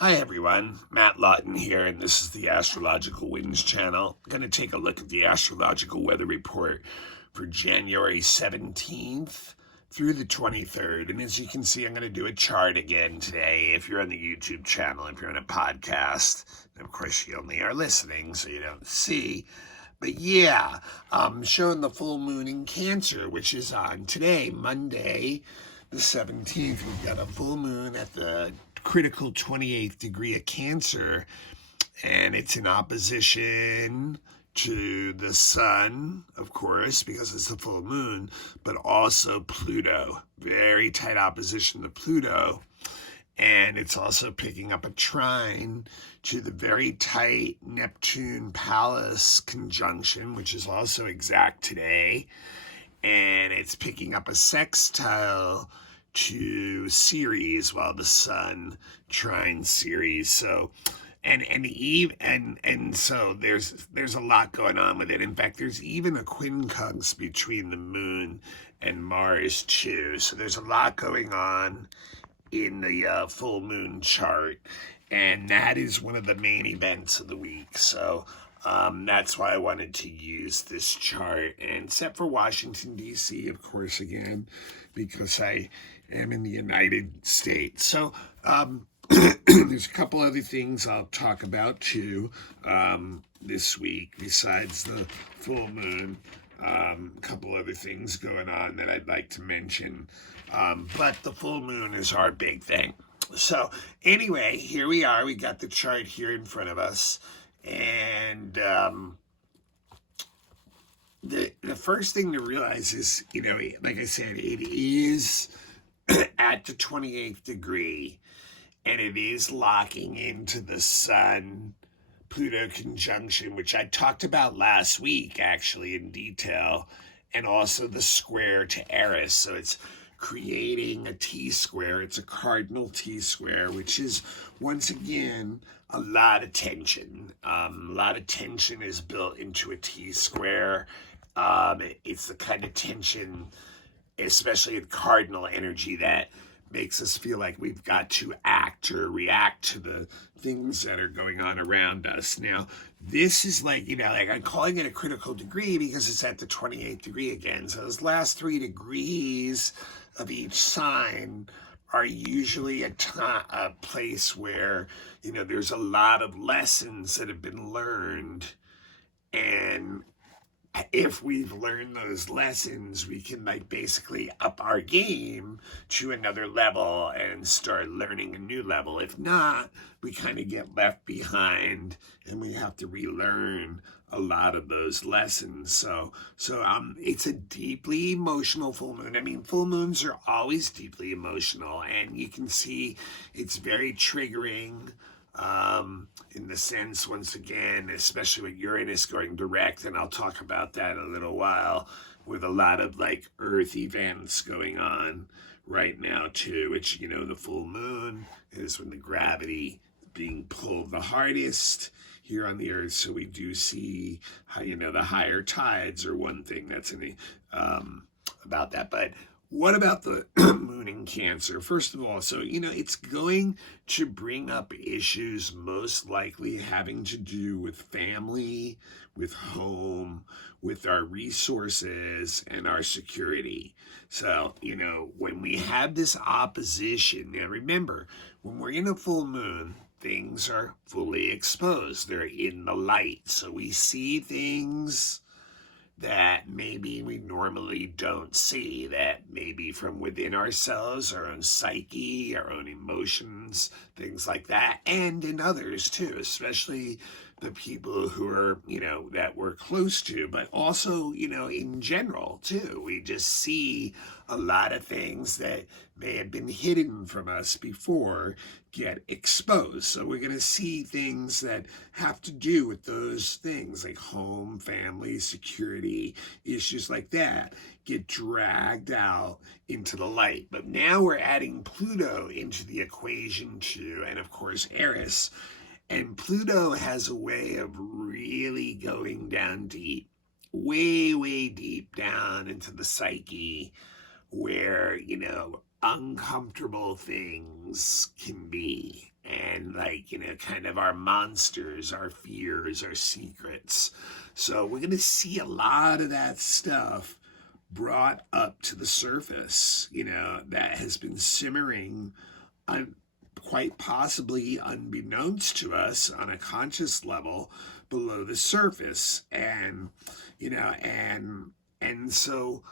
Hi everyone, Matt Lawton here, and this is the Astrological Winds channel. I'm going to take a look at the astrological weather report for January 17th through the 23rd. And as you can see, I'm going to do a chart again today. If you're on the YouTube channel, if you're on a podcast, and of course you only are listening, so you don't see. But yeah, I'm showing the full moon in Cancer, which is on today, Monday, the 17th. We've got a full moon at the critical 28th degree of Cancer, and it's in opposition to the sun, of course, because it's the full moon, but also Pluto. Very tight opposition to Pluto. And it's also picking up a trine to the very tight Neptune Pallas conjunction, which is also exact today. And it's picking up a sextile to Ceres, while the sun trine Ceres. So so there's a lot going on with it. In fact, there's even a quincunx between the moon and Mars too. So there's a lot going on in the full moon chart, and that is one of the main events of the week. So that's why I wanted to use this chart, and except for Washington, D.C., of course, again, because I am in the United States. So there's a couple other things I'll talk about too this week besides the full moon. A couple other things going on that I'd like to mention. But the full moon is our big thing. So anyway, here we are. We got the chart here in front of us. And the first thing to realize is, like I said, it is at the 28th degree, and it is locking into the sun Pluto conjunction, which I talked about last week, actually, in detail, and also the square to Eris. So it's creating a T-square. It's a cardinal T-square, which is, once again, a lot of tension. A lot of tension is built into a T-square. It's the kind of tension, especially in cardinal energy, that makes us feel like we've got to act or react to the things that are going on around us. Now, this is like I'm calling it a critical degree because it's at the 28th degree again. So those last 3 degrees of each sign are usually a place where, there's a lot of lessons that have been learned. And if we've learned those lessons, we can basically up our game to another level and start learning a new level. If not, we kind of get left behind and we have to relearn a lot of those lessons. So it's a deeply emotional full moon. I mean, full moons are always deeply emotional, and you can see it's very triggering. In the sense, once again, especially with Uranus going direct, and I'll talk about that in a little while, with a lot of Earth events going on right now too, which, the full moon is when the gravity is being pulled the hardest here on the Earth. So we do see how, the higher tides are one thing that's about that. But what about the moon in Cancer? First of all, so, it's going to bring up issues most likely having to do with family, with home, with our resources, and our security. So, when we have this opposition, now remember, when we're in a full moon, things are fully exposed. They're in the light. So we see things that maybe we normally don't see, that maybe from within ourselves, our own psyche, our own emotions, things like that, and in others too, especially the people who are, that we're close to, but also, in general too. We just see a lot of things that may have been hidden from us before get exposed. So we're going to see things that have to do with those things, like home, family, security, issues like that, get dragged out into the light. But now we're adding Pluto into the equation too, and of course Eris. And Pluto has a way of really going down deep, way, way deep down into the psyche, where, uncomfortable things can be. And like, you know, kind of our monsters, our fears, our secrets. So we're going to see a lot of that stuff brought up to the surface, you know, that has been simmering on, quite possibly unbeknownst to us on a conscious level below the surface. And, you know, and so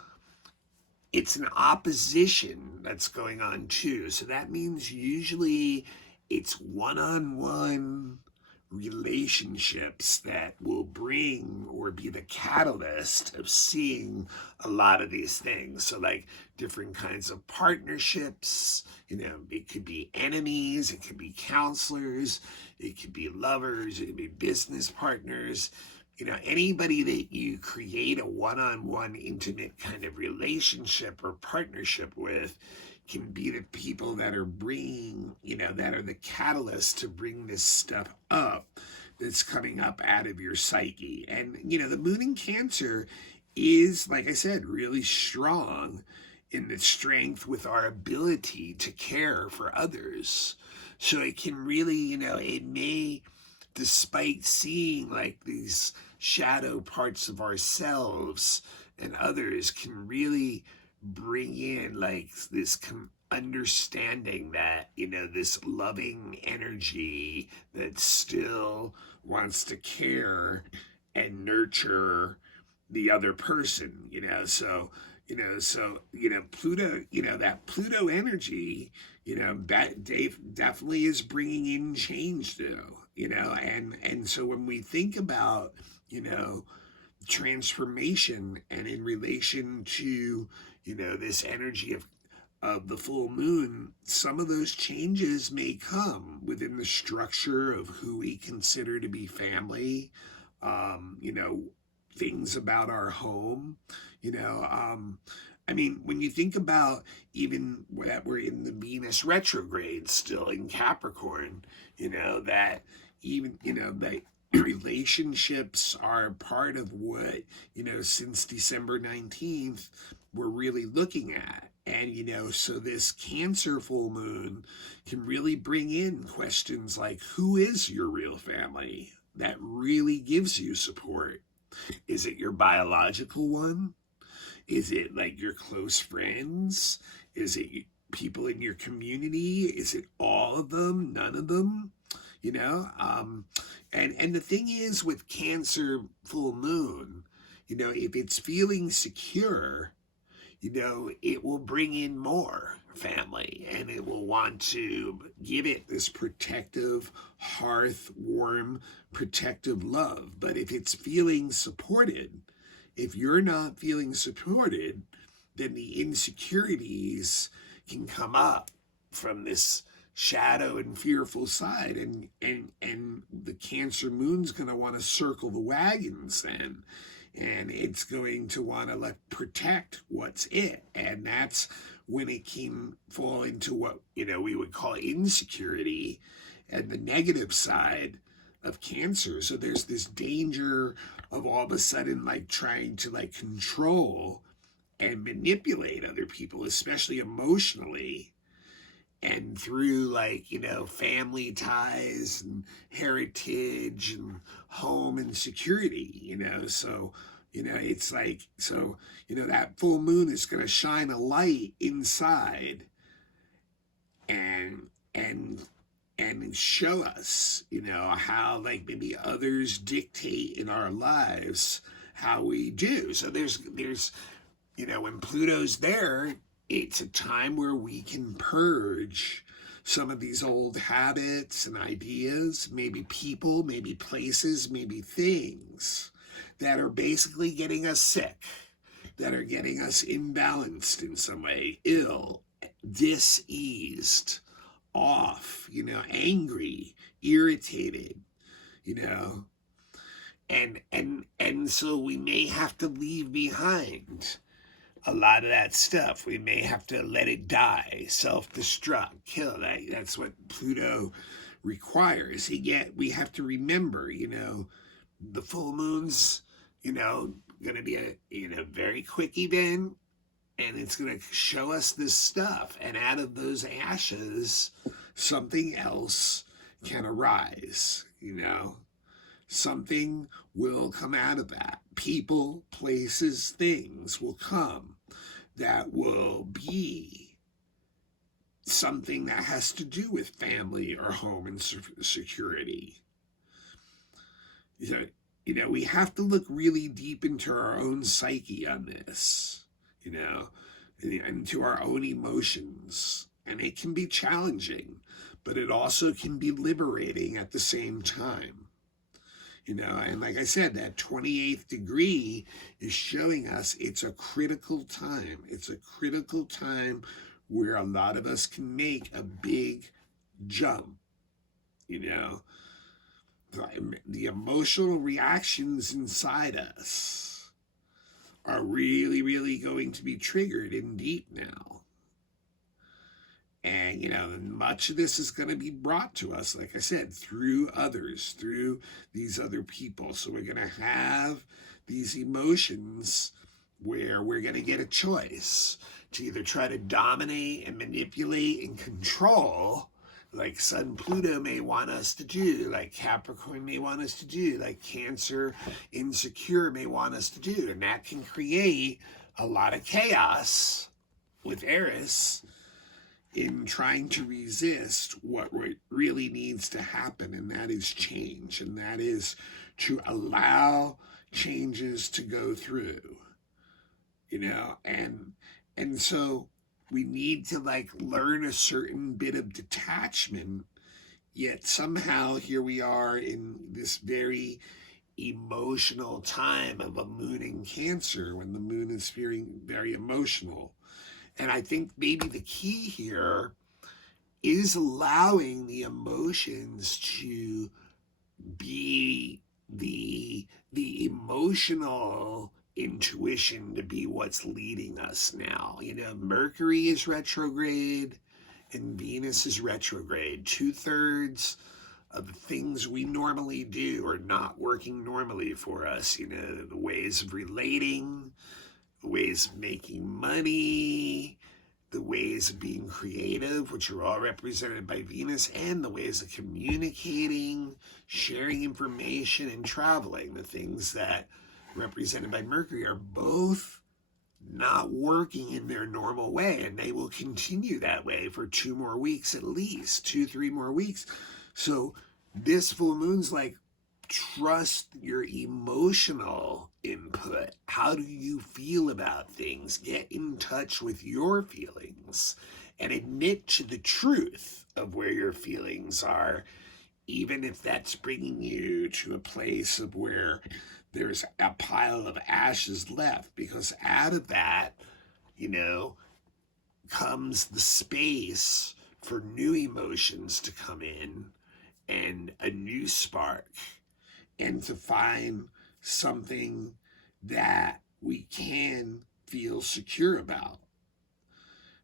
it's an opposition that's going on too. So that means usually it's one-on-one relationships that will bring or be the catalyst of seeing a lot of these things. So like different kinds of partnerships, you know, it could be enemies, it could be counselors, it could be lovers, it could be business partners. You know, anybody that you create a one-on-one intimate kind of relationship or partnership with can be the people that are bringing, you know, that are the catalyst to bring this stuff up that's coming up out of your psyche. And, you know, the moon in Cancer is, like I said, really strong in the strength with our ability to care for others. So it can really, you know, it may, despite seeing like these shadow parts of ourselves and others, can really bring in like this understanding that, you know, this loving energy that still wants to care and nurture the other person, you know. So Pluto, you know, that Pluto energy, you know, that Dave definitely is bringing in change though, you know. And so when we think about, you know, transformation and in relation to, you know, this energy of the full moon, some of those changes may come within the structure of who we consider to be family, you know, things about our home, you know. I mean, when you think about even that we're in the Venus retrograde still in Capricorn, you know, that even, you know, that relationships are part of what, you know, since December 19th, we're really looking at. And, you know, so this Cancer full moon can really bring in questions like, who is your real family that really gives you support? Is it your biological one? Is it like your close friends? Is it people in your community? Is it all of them? None of them? You know? And the thing is with Cancer full moon, you know, if it's feeling secure, you know, it will bring in more family and it will want to give it this protective, hearth, warm, protective love. But if it's feeling supported, if you're not feeling supported, then the insecurities can come up from this shadow and fearful side, and the Cancer moon's going to want to circle the wagons then, and it's going to want to protect what's it, and that's when it can fall into what, you know, we would call insecurity and the negative side of Cancer. So there's this danger of all of a sudden like trying to like control and manipulate other people, especially emotionally, and through like, you know, family ties and heritage and home and security, you know. So, you know, it's like, so, you know, that full moon is going to shine a light inside and show us, you know, how like maybe others dictate in our lives how we do. So there's, you know, when Pluto's there, it's a time where we can purge some of these old habits and ideas, maybe people, maybe places, maybe things that are basically getting us sick, that are getting us imbalanced in some way, ill, diseased, off, you know, angry, irritated, you know. And so we may have to leave behind a lot of that stuff. We may have to let it die, self-destruct, kill that. That's what Pluto requires. Yet we have to remember, you know, the full moon's, you know, going to be a, you know, very quick event, and it's going to show us this stuff. And out of those ashes, something else can arise, you know. Something will come out of that. People, places, things will come that will be something that has to do with family or home and security. You know, we have to look really deep into our own psyche on this, you know, into our own emotions. And it can be challenging, but it also can be liberating at the same time. You know, and like I said, that 28th degree is showing us it's a critical time. It's a critical time where a lot of us can make a big jump, you know. The emotional reactions inside us are really, really going to be triggered in deep now. And, you know, much of this is going to be brought to us, like I said, through others, through these other people. So we're going to have these emotions where we're going to get a choice to either try to dominate and manipulate and control, like Sun Pluto may want us to do, like Capricorn may want us to do, like Cancer, Insecure may want us to do. And that can create a lot of chaos with Eris in trying to resist what really needs to happen, and that is change, and that is to allow changes to go through, you know, and so we need to like learn a certain bit of detachment, yet somehow here we are in this very emotional time of a moon in Cancer, when the moon is feeling very emotional. And I think maybe the key here is allowing the emotions to be the emotional intuition to be what's leading us now. You know, Mercury is retrograde and Venus is retrograde. 2/3 of the things we normally do are not working normally for us. You know, the ways of relating, the ways of making money, the ways of being creative, which are all represented by Venus, and the ways of communicating, sharing information, and traveling, the things that represented by Mercury, are both not working in their normal way, and they will continue that way for 2 more weeks at least, 2-3 more weeks. So this full moon's like, trust your emotional input. How do you feel about things? Get in touch with your feelings and admit to the truth of where your feelings are, even if that's bringing you to a place of where there's a pile of ashes left, because out of that, you know, comes the space for new emotions to come in and a new spark, and to find something that we can feel secure about.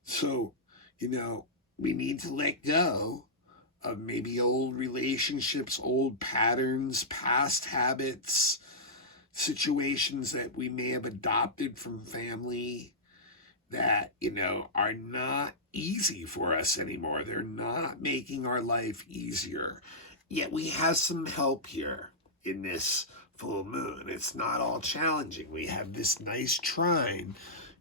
So, you know, we need to let go of maybe old relationships, old patterns, past habits, situations that we may have adopted from family that, you know, are not easy for us anymore. They're not making our life easier. Yet we have some help here in this full moon. It's not all challenging. We have this nice trine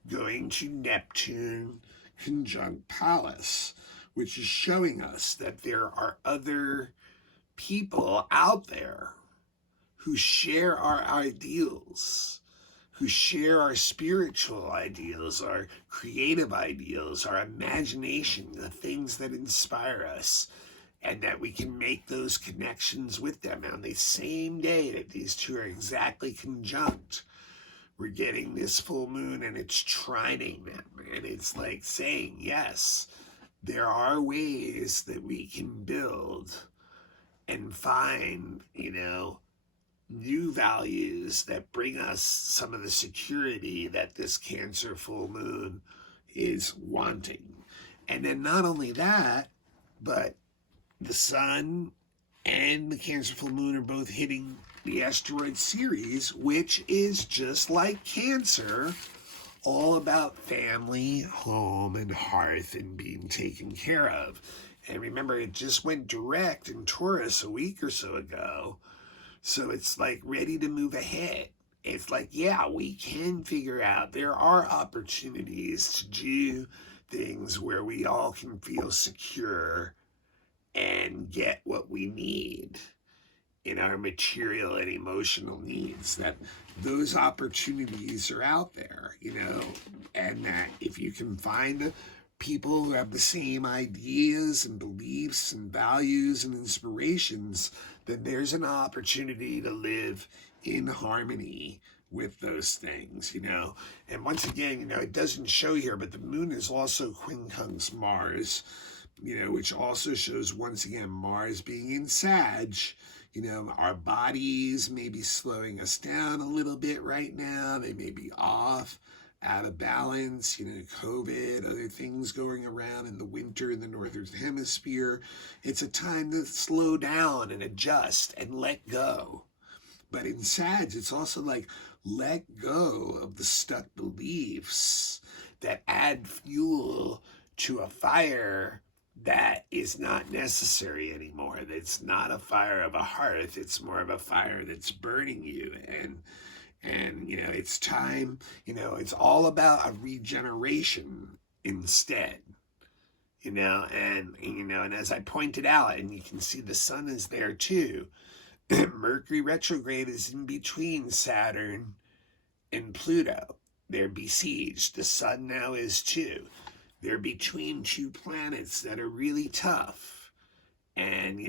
going to Neptune conjunct Pallas, which is showing us that there are other people out there who share our ideals, who share our spiritual ideals, our creative ideals, our imagination, the things that inspire us, and that we can make those connections with them. On the same day that these two are exactly conjunct, we're getting this full moon and it's trining them. And it's like saying, yes, there are ways that we can build and find, you know, new values that bring us some of the security that this Cancer full moon is wanting. And then not only that, but the sun and the Cancer full moon are both hitting the asteroid Ceres, which is just like Cancer, all about family, home, and hearth and being taken care of. And remember, it just went direct in Taurus a week or so ago. So it's like ready to move ahead. It's like, yeah, we can figure out there are opportunities to do things where we all can feel secure and get what we need in our material and emotional needs. That those opportunities are out there, and that if you can find people who have the same ideas and beliefs and values and inspirations, then there's an opportunity to live in harmony with those things, And once again, it doesn't show here, but the moon is also quincunx Mars, which also shows, once again, Mars being in Sag. Our bodies may be slowing us down a little bit right now. They may be off, out of balance, COVID, other things going around in the winter in the northern hemisphere. It's a time to slow down and adjust and let go. But in Sag, it's also like, let go of the stuck beliefs that add fuel to a fire that is not necessary anymore. That's not a fire of a hearth. It's more of a fire that's burning you. And it's time, it's all about a regeneration instead. And as I pointed out, and you can see the sun is there too. Mercury retrograde is in between Saturn and Pluto. They're besieged. The sun now is too. They're between two planets that are really tough. And,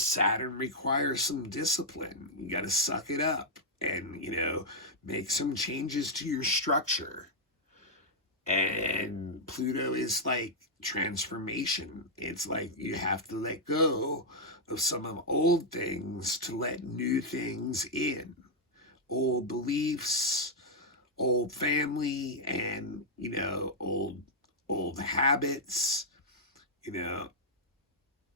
Saturn requires some discipline. You got to suck it up and, make some changes to your structure. And Pluto is like transformation. It's like you have to let go of some of old things to let new things in. Old beliefs, old family, and old habits,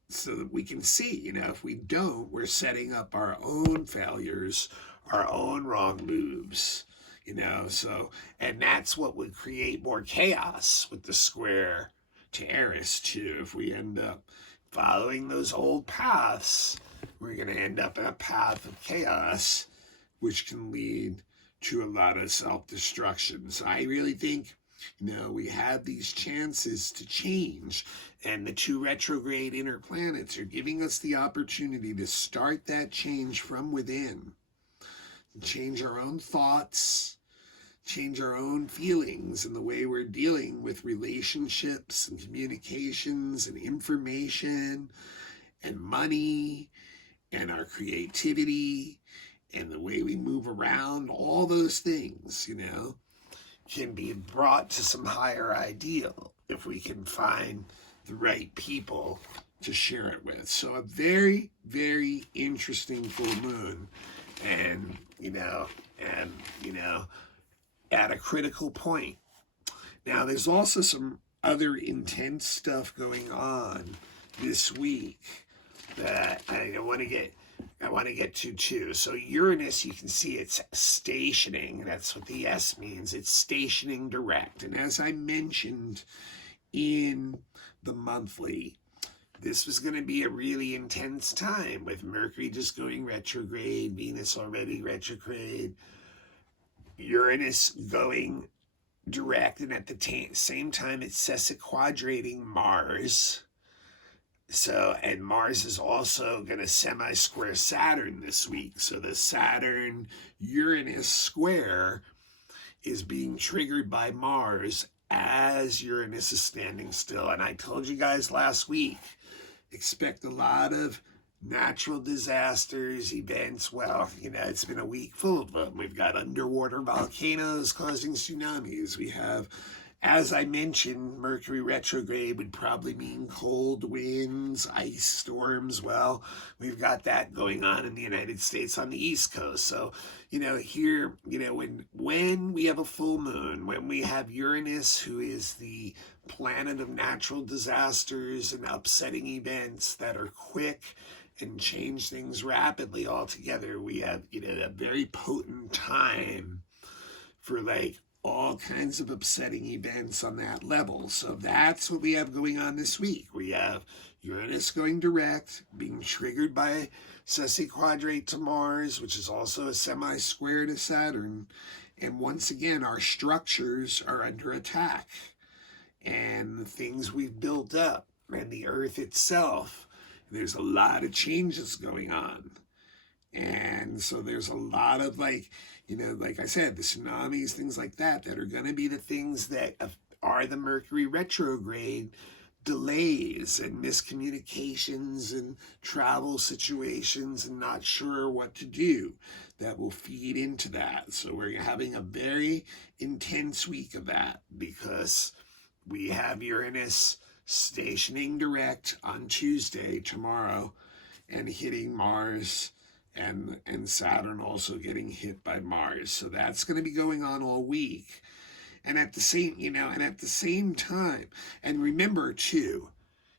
so that we can see, if we don't, we're setting up our own failures, our own wrong moves, and that's what would create more chaos with the square to Eris too. If we end up following those old paths, we're going to end up in a path of chaos, which can lead to a lot of self-destruction. So I really think, we have these chances to change, and the two retrograde inner planets are giving us the opportunity to start that change from within, change our own thoughts, change our own feelings and the way we're dealing with relationships and communications and information and money and our creativity and the way we move around. All those things, can be brought to some higher ideal if we can find the right people to share it with. So a very, very interesting full moon, and at a critical point. Now, there's also some other intense stuff going on this week that I want to get to too. So Uranus, you can see it's stationing. That's what the S means. It's stationing direct. And as I mentioned in the monthly, this was going to be a really intense time with Mercury just going retrograde, Venus already retrograde, Uranus going direct, and at the same time it's sesquiquadrating Mars. So, and Mars is also going to semi-square Saturn this week. So the Saturn-Uranus square is being triggered by Mars as Uranus is standing still. And I told you guys last week, expect a lot of natural disasters, events. Well, it's been a week full of them. We've got underwater volcanoes causing tsunamis. We have, as I mentioned, Mercury retrograde would probably mean cold winds, ice storms. Well, we've got that going on in the United States on the East Coast. So, here, when we have a full moon, when we have Uranus, who is the planet of natural disasters and upsetting events that are quick and change things rapidly altogether, we have, a very potent time for all kinds of upsetting events on that level. So that's what we have going on this week. We have Uranus going direct, being triggered by sesquiquadrate to Mars, which is also a semi-square to Saturn. And once again, our structures are under attack. And the things we've built up and the Earth itself, there's a lot of changes going on. And so there's a lot of, like, like I said, the tsunamis, things like that are going to be the things that are the Mercury retrograde delays and miscommunications and travel situations and not sure what to do that will feed into that. So we're having a very intense week of that because we have Uranus stationing direct on Tuesday, tomorrow, and hitting Mars, and Saturn also getting hit by Mars. So that's going to be going on all week. And at the same time, and remember too,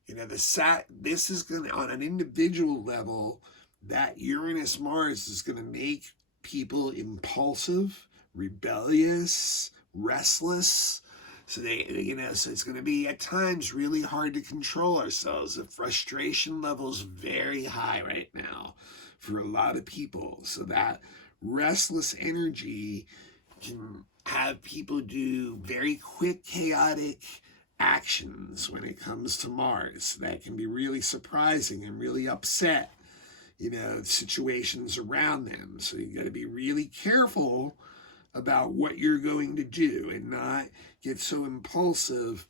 this is going to, on an individual level, that Uranus Mars is going to make people impulsive, rebellious, restless. So so it's going to be at times really hard to control ourselves. The frustration level is very high right now for a lot of people. So that restless energy can have people do very quick, chaotic actions when it comes to Mars. That can be really surprising and really upset, situations around them. So you got to be really careful about what you're going to do and not get so impulsive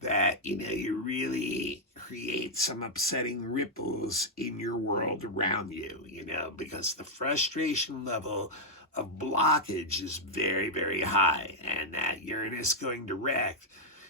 that, you really create some upsetting ripples in your world around you, because the frustration level of blockage is very, very high. And that Uranus going direct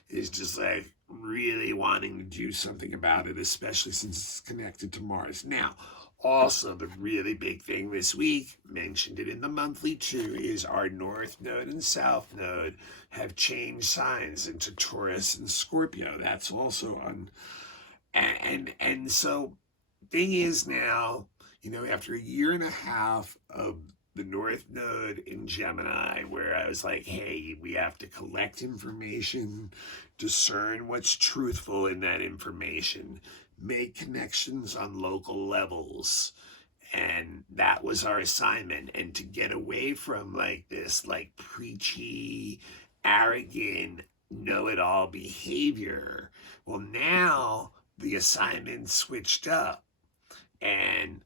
is just like really wanting to do something about it, especially since it's connected to Mars. Now, also, the really big thing this week, mentioned it in the monthly too, is our North Node and South Node have changed signs into Taurus and Scorpio. That's also on, and so thing is now, after a year and a half of the North Node in Gemini, where I was like, hey, we have to collect information, discern what's truthful in that information, make connections on local levels. And that was our assignment. And to get away from this preachy, arrogant, know-it-all behavior. Well, now the assignment switched up. And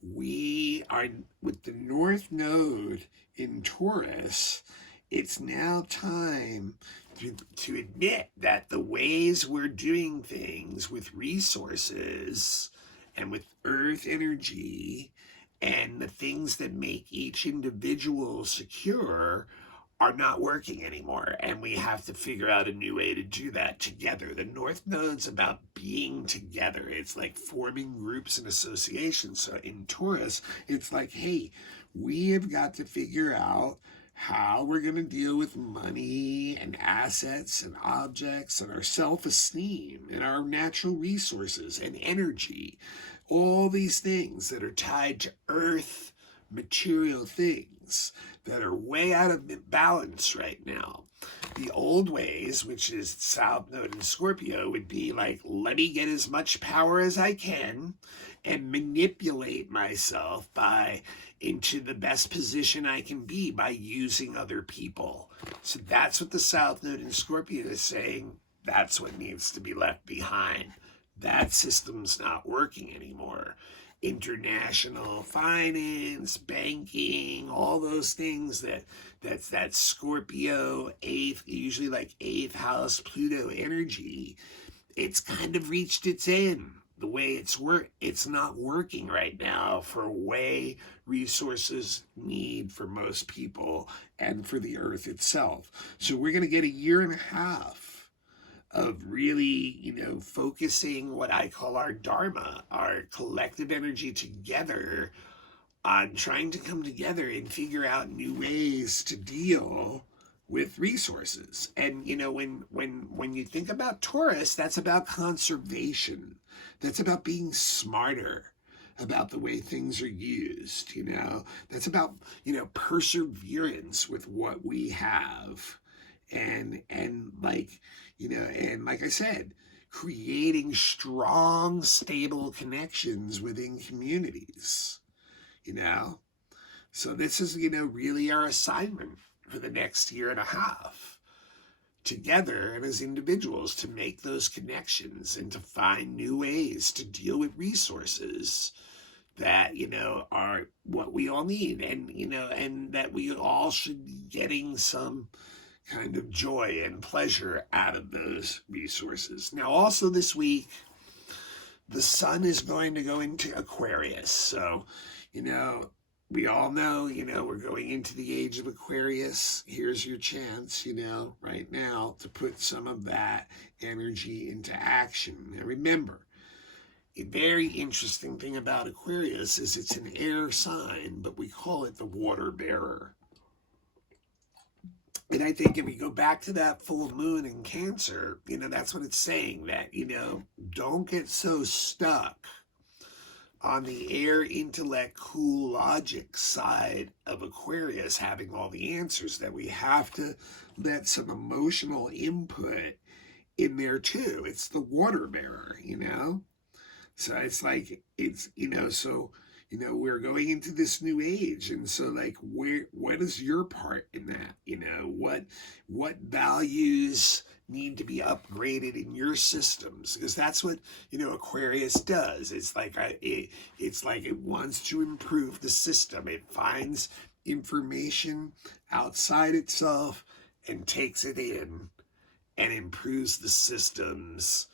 we are, with the North Node in Taurus, it's now time to admit that the ways we're doing things with resources and with earth energy and the things that make each individual secure are not working anymore. And we have to figure out a new way to do that together. The North Node's about being together. It's like forming groups and associations. So in Taurus, it's like, hey, we have got to figure out how we're going to deal with money and assets and objects and our self-esteem and our natural resources and energy. All these things that are tied to earth, material things that are way out of balance right now. The old ways, which is South Node and Scorpio, would be like, let me get as much power as I can and manipulate myself into the best position I can be by using other people. So that's what the South Node in Scorpio is saying. That's what needs to be left behind. That system's not working anymore. International finance, banking, all those things that's that Scorpio usually like 8th house Pluto energy. It's kind of reached its end. The way it's not working right now for way resources need for most people and for the earth itself. So we're going to get a year and a half of really, focusing what I call our dharma, our collective energy together on trying to come together and figure out new ways to deal with resources. And, when you think about Taurus, that's about conservation. That's about being smarter about the way things are used, That's about, perseverance with what we have. and like, and like I said, creating strong, stable connections within communities, you know. So this is, really our assignment for the next year and a half, together and as individuals, to make those connections and to find new ways to deal with resources that, are what we all need, and that we all should be getting some kind of joy and pleasure out of those resources. Now, also this week, the sun is going to go into Aquarius. So, we all know, we're going into the age of Aquarius. Here's your chance, right now to put some of that energy into action. Now, remember, a very interesting thing about Aquarius is it's an air sign, but we call it the water bearer. And I think if we go back to that full moon in Cancer, that's what it's saying, that, don't get so stuck on the air, intellect, cool logic side of Aquarius having all the answers, that we have to let some emotional input in there too. It's the water bearer, So it's like, we're going into this new age. And so like, what is your part in that? What values need to be upgraded in your systems? Because that's what, Aquarius does. It's like, it wants to improve the system. It finds information outside itself and takes it in and improves the systems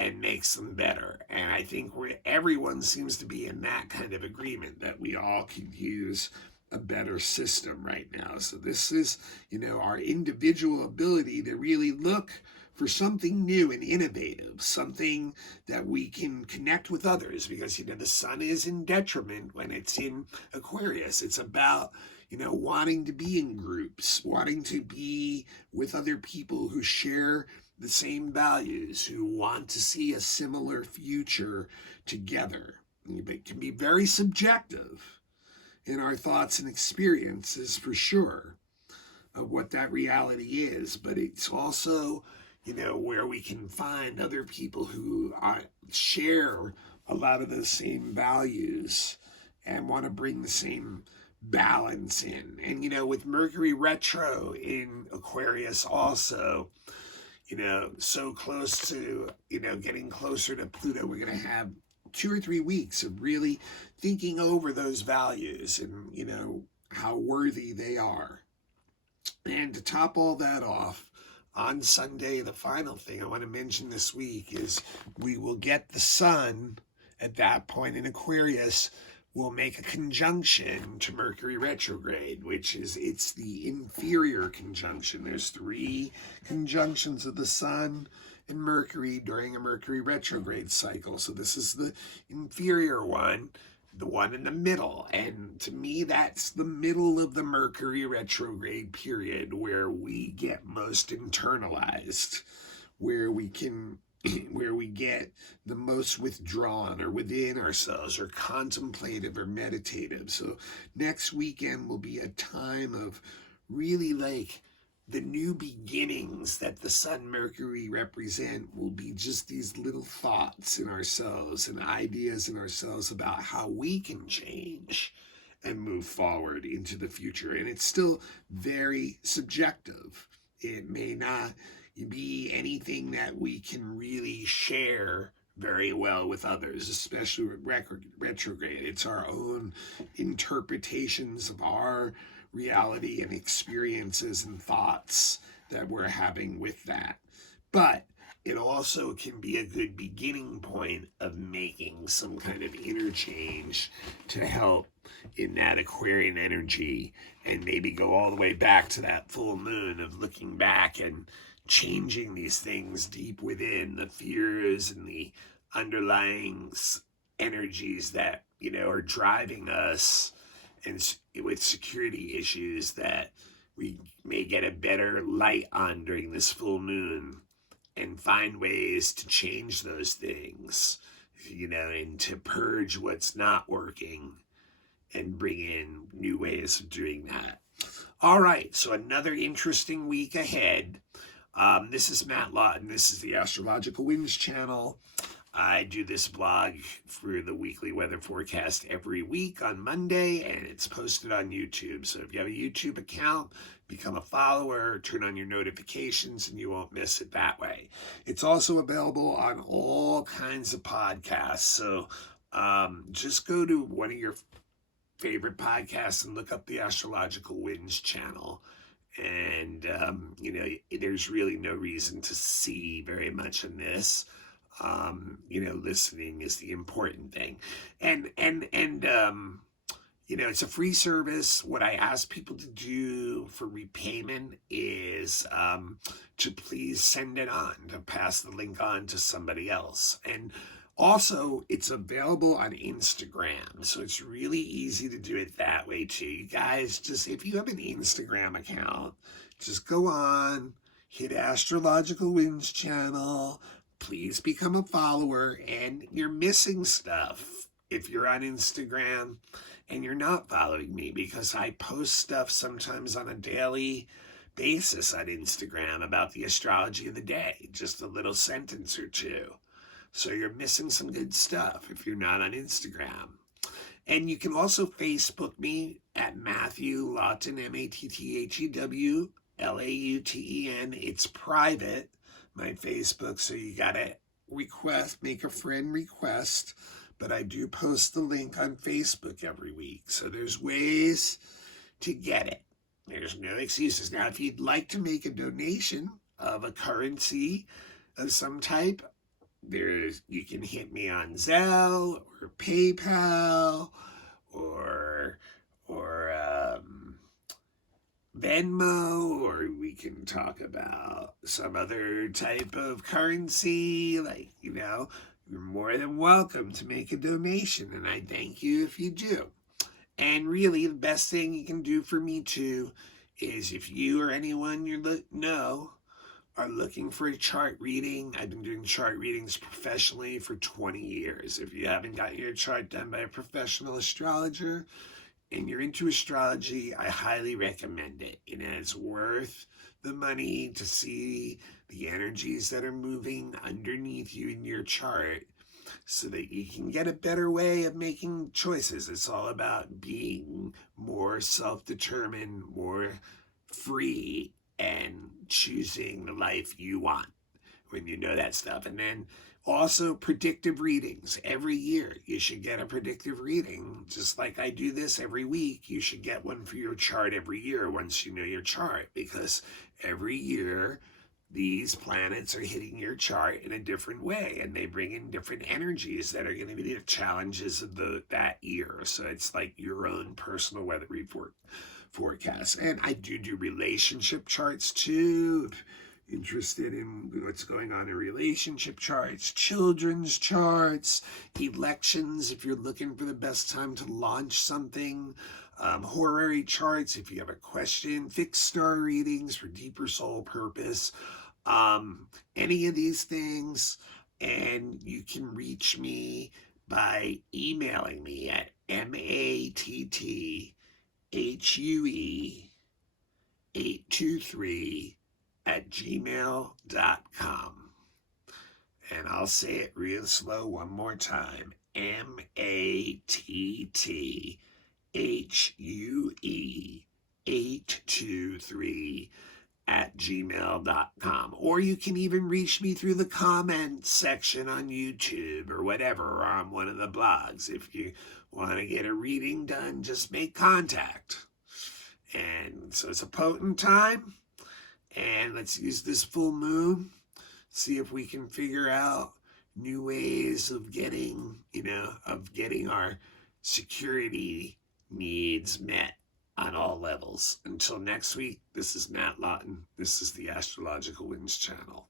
and makes them better. And I think everyone seems to be in that kind of agreement, that we all could use a better system right now. So this is, our individual ability to really look for something new and innovative, something that we can connect with others, because, the sun is in detriment when it's in Aquarius. It's about, wanting to be in groups, wanting to be with other people who share the same values, who want to see a similar future together. It can be very subjective in our thoughts and experiences, for sure, of what that reality is, but it's also, where we can find other people who share a lot of the same values and want to bring the same balance in. And, with Mercury retro in Aquarius also, so close to, getting closer to Pluto, we're going to have 2 or 3 weeks of really thinking over those values and, how worthy they are. And to top all that off, on Sunday, the final thing I want to mention this week is we will get the sun at that point in Aquarius will make a conjunction to Mercury retrograde, it's the inferior conjunction. There's 3 conjunctions of the sun and Mercury during a Mercury retrograde cycle. So this is the inferior one, the one in the middle. And to me, that's the middle of the Mercury retrograde period, where we get most internalized, where we get the most withdrawn or within ourselves, or contemplative or meditative. So next weekend will be a time of really like the new beginnings that the Sun Mercury represent will be just these little thoughts in ourselves and ideas in ourselves about how we can change and move forward into the future. And it's still very subjective. It may not be anything that we can really share very well with others, especially with retrograde. It's our own interpretations of our reality and experiences and thoughts that we're having with that. But it also can be a good beginning point of making some kind of interchange to help in that Aquarian energy, and maybe go all the way back to that full moon of looking back and changing these things deep within, the fears and the underlying energies that, are driving us, and with security issues that we may get a better light on during this full moon, and find ways to change those things, and to purge what's not working and bring in new ways of doing that. All right, so another interesting week ahead. This is Matt Lawton. This is the Astrological Winds channel. I do this blog for the weekly weather forecast every week on Monday, and it's posted on YouTube. So if you have a YouTube account, become a follower, turn on your notifications, and you won't miss it that way. It's also available on all kinds of podcasts. So just go to one of your favorite podcasts and look up the Astrological Winds channel. And, there's really no reason to see very much in this. Listening is the important thing. And it's a free service. What I ask people to do for repayment is to please send it on, to pass the link on to somebody else. And also, it's available on Instagram, so it's really easy to do it that way too. You guys, just if you have an Instagram account, just go on, hit Astrological Winds channel, please become a follower, and you're missing stuff if you're on Instagram and you're not following me, because I post stuff sometimes on a daily basis on Instagram about the astrology of the day, just a little sentence or two. So you're missing some good stuff if you're not on Instagram. And you can also Facebook me at Matthew Lawton, MattheWlauten. It's private, my Facebook, so you gotta make a friend request. But I do post the link on Facebook every week. So there's ways to get it. There's no excuses. Now, if you'd like to make a donation of a currency of some type, you can hit me on Zelle or PayPal or Venmo, or we can talk about some other type of currency. You're more than welcome to make a donation, and I thank you if you do. And really, the best thing you can do for me too is if you or anyone you know are looking for a chart reading. I've been doing chart readings professionally for 20 years. If you haven't got your chart done by a professional astrologer and you're into astrology, I highly recommend it. It's worth the money to see the energies that are moving underneath you in your chart so that you can get a better way of making choices. It's all about being more self-determined, more free, and choosing the life you want when you know that stuff. And then also predictive readings. Every year you should get a predictive reading. Just like I do this every week, you should get one for your chart every year once you know your chart, because every year these planets are hitting your chart in a different way, and they bring in different energies that are going to be the challenges of that year. So it's like your own personal weather report forecast. And I do relationship charts too. Interested in what's going on in relationship charts, children's charts, elections if you're looking for the best time to launch something, horary charts if you have a question, fixed star readings for deeper soul purpose, any of these things. And you can reach me by emailing me at mattHue823@gmail.com. And I'll say it real slow one more time. mattHue823@gmail.com. Or you can even reach me through the comments section on YouTube or whatever, or on one of the blogs. If you want to get a reading done, just make contact. And so it's a potent time, and let's use this full moon, see if we can figure out new ways of getting our security needs met on all levels. Until next week, this is Matt Lawton. This is the Astrological Winds channel.